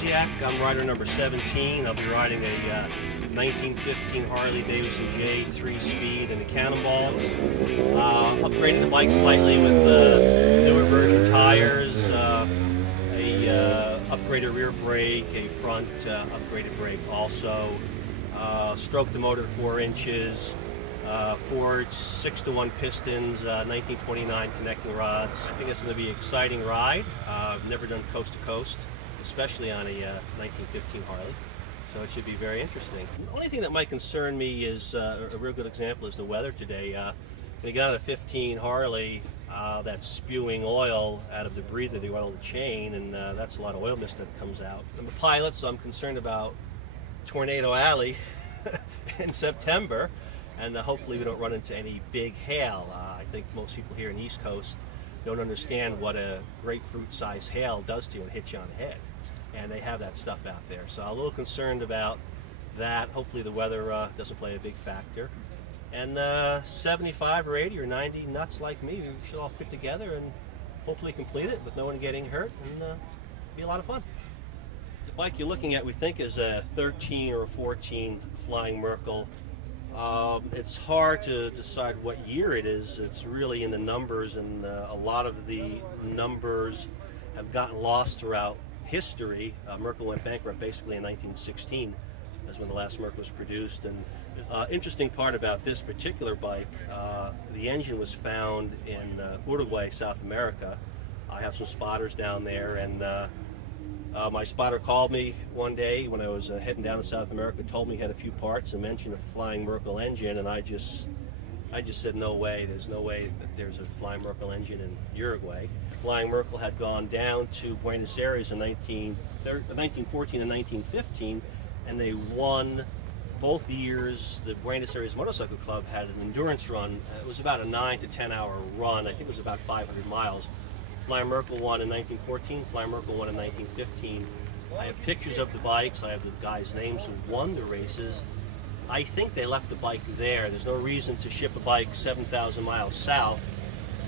Fusiak. I'm rider number 17. I'll be riding a 1915 Harley Davidson J 3-speed and a Cannonball. Upgrading the bike slightly with newer version tires, upgraded rear brake, a front upgraded brake also. Stroked the motor 4 inches. Ford 6-to-1 pistons, 1929 connecting rods. I think it's going to be an exciting ride. I've never done coast to coast, especially on a 1915 Harley, so it should be very interesting. The only thing that might concern me is, a real good example is the weather today. When you get on a 15 Harley that's spewing oil out of the breather, the oil of the chain, and that's a lot of oil mist that comes out. I'm a pilot, so I'm concerned about Tornado Alley in September. And hopefully we don't run into any big hail. I think most people here in the East Coast don't understand what a grapefruit-sized hail does to you and hits you on the head. And they have that stuff out there. So I'm a little concerned about that. Hopefully the weather doesn't play a big factor. And 75 or 80 or 90 nuts like me, we should all fit together and hopefully complete it with no one getting hurt, and it'll be a lot of fun. The bike you're looking at, we think, is a 13 or a 14 Flying Merkel. It's hard to decide what year it is. It's really in the numbers, and a lot of the numbers have gotten lost throughout history. Merkel went bankrupt basically in 1916. That's when the last Merkel was produced. And interesting part about this particular bike, the engine was found in Uruguay, South America. I have some spotters down there, and my spotter called me one day when I was heading down to South America, told me he had a few parts and mentioned a Flying Merkel engine, and I just said, no way, there's no way that there's a Flying Merkel engine in Uruguay. Flying Merkel had gone down to Buenos Aires in 1914 and 1915, and they won both years. The Buenos Aires Motorcycle Club had an endurance run. It was about a 9 to 10 hour run. I think it was about 500 miles. Flying Merkel won in 1914, Flying Merkel won in 1915. I have pictures of the bikes, I have the guys' names who won the races. I think they left the bike there. There's no reason to ship a bike 7,000 miles south,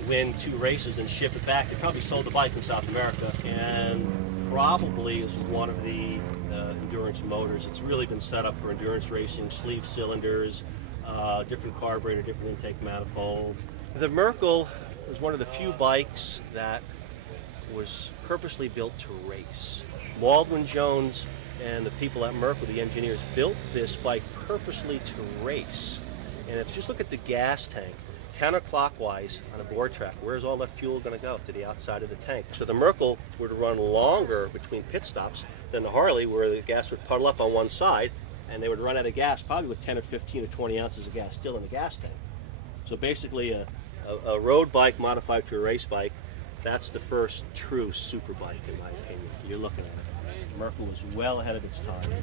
win 2 races, and ship it back. They probably sold the bike in South America, and probably is one of the endurance motors. It's really been set up for endurance racing, sleeve cylinders, different carburetor, different intake manifold. The Merkel was one of the few bikes that was purposely built to race. Baldwin Jones and the people at Merkel, the engineers, built this bike purposely to race. And if you just look at the gas tank, counterclockwise on a board track, where's all that fuel going to go? To the outside of the tank. So the Merkel would run longer between pit stops than the Harley, where the gas would puddle up on one side, and they would run out of gas probably with 10 or 15 or 20 ounces of gas still in the gas tank. So basically a road bike modified to a race bike, that's the first true super bike in my opinion. You're looking at it. Merkel was well ahead of its time.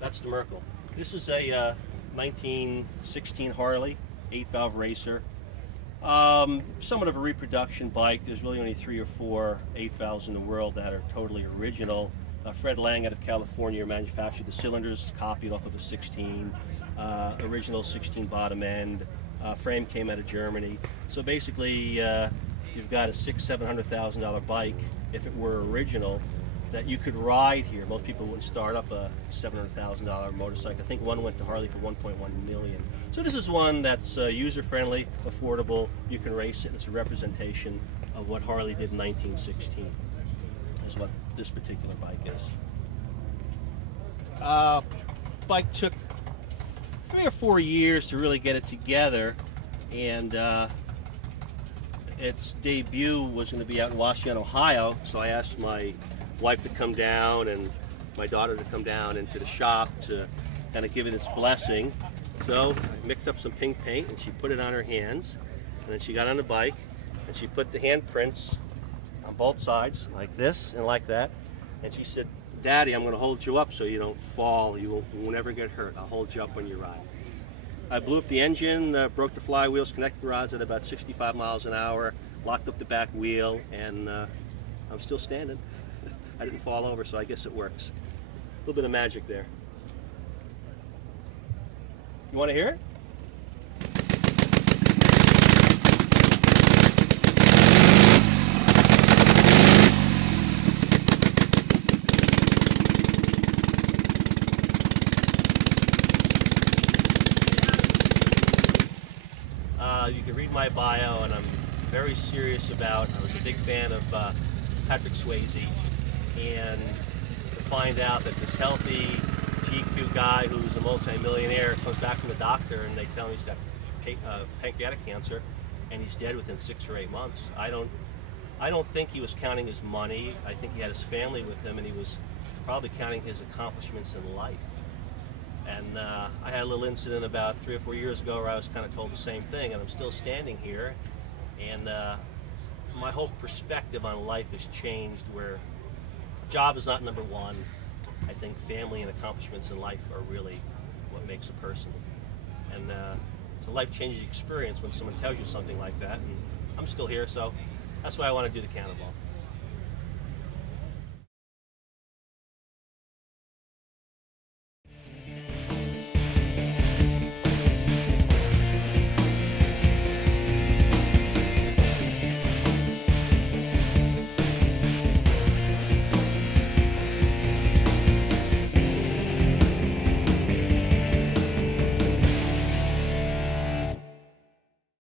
That's the Merkel. This is a 1916 Harley, 8-valve racer. Somewhat of a reproduction bike. There's really only 3 or 4 8-valves in the world that are totally original. Fred Lang out of California manufactured the cylinders, copied off of a 16, original 16 bottom end. Frame came out of Germany. So basically, you've got a $600,000–700,000 bike, if it were original, that you could ride here. Most people wouldn't start up a $700,000 motorcycle. I think one went to Harley for $1.1 million. So this is one that's user-friendly, affordable. You can race it. It's a representation of what Harley did in 1916. Is what this particular bike is. Bike took 3 or 4 years to really get it together, and its debut was going to be out in Washington, Ohio, so I asked my wife to come down and my daughter to come down into the shop to kind of give it its blessing. So I mixed up some pink paint and she put it on her hands, and then she got on the bike and she put the handprints on both sides like this and like that, and she said, "Daddy, I'm going to hold you up so you don't fall. You won't ever get hurt. I'll hold you up when you ride." I blew up the engine, broke the flywheels, connecting rods at about 65 miles an hour, locked up the back wheel, and I'm still standing. I didn't fall over, so I guess it works. A little bit of magic there. You want to hear it? my bio, and I'm very serious about, I was a big fan of Patrick Swayze, and to find out that this healthy GQ guy who's a multi-millionaire comes back from the doctor and they tell him he's got pancreatic cancer and he's dead within 6 or 8 months. I don't think he was counting his money. I think he had his family with him, and he was probably counting his accomplishments in life. And I had a little incident about 3 or 4 years ago where I was kind of told the same thing, and I'm still standing here, and my whole perspective on life has changed, where job is not number one. I think family and accomplishments in life are really what makes a person. And it's a life-changing experience when someone tells you something like that, and I'm still here, so that's why I want to do the Cannonball.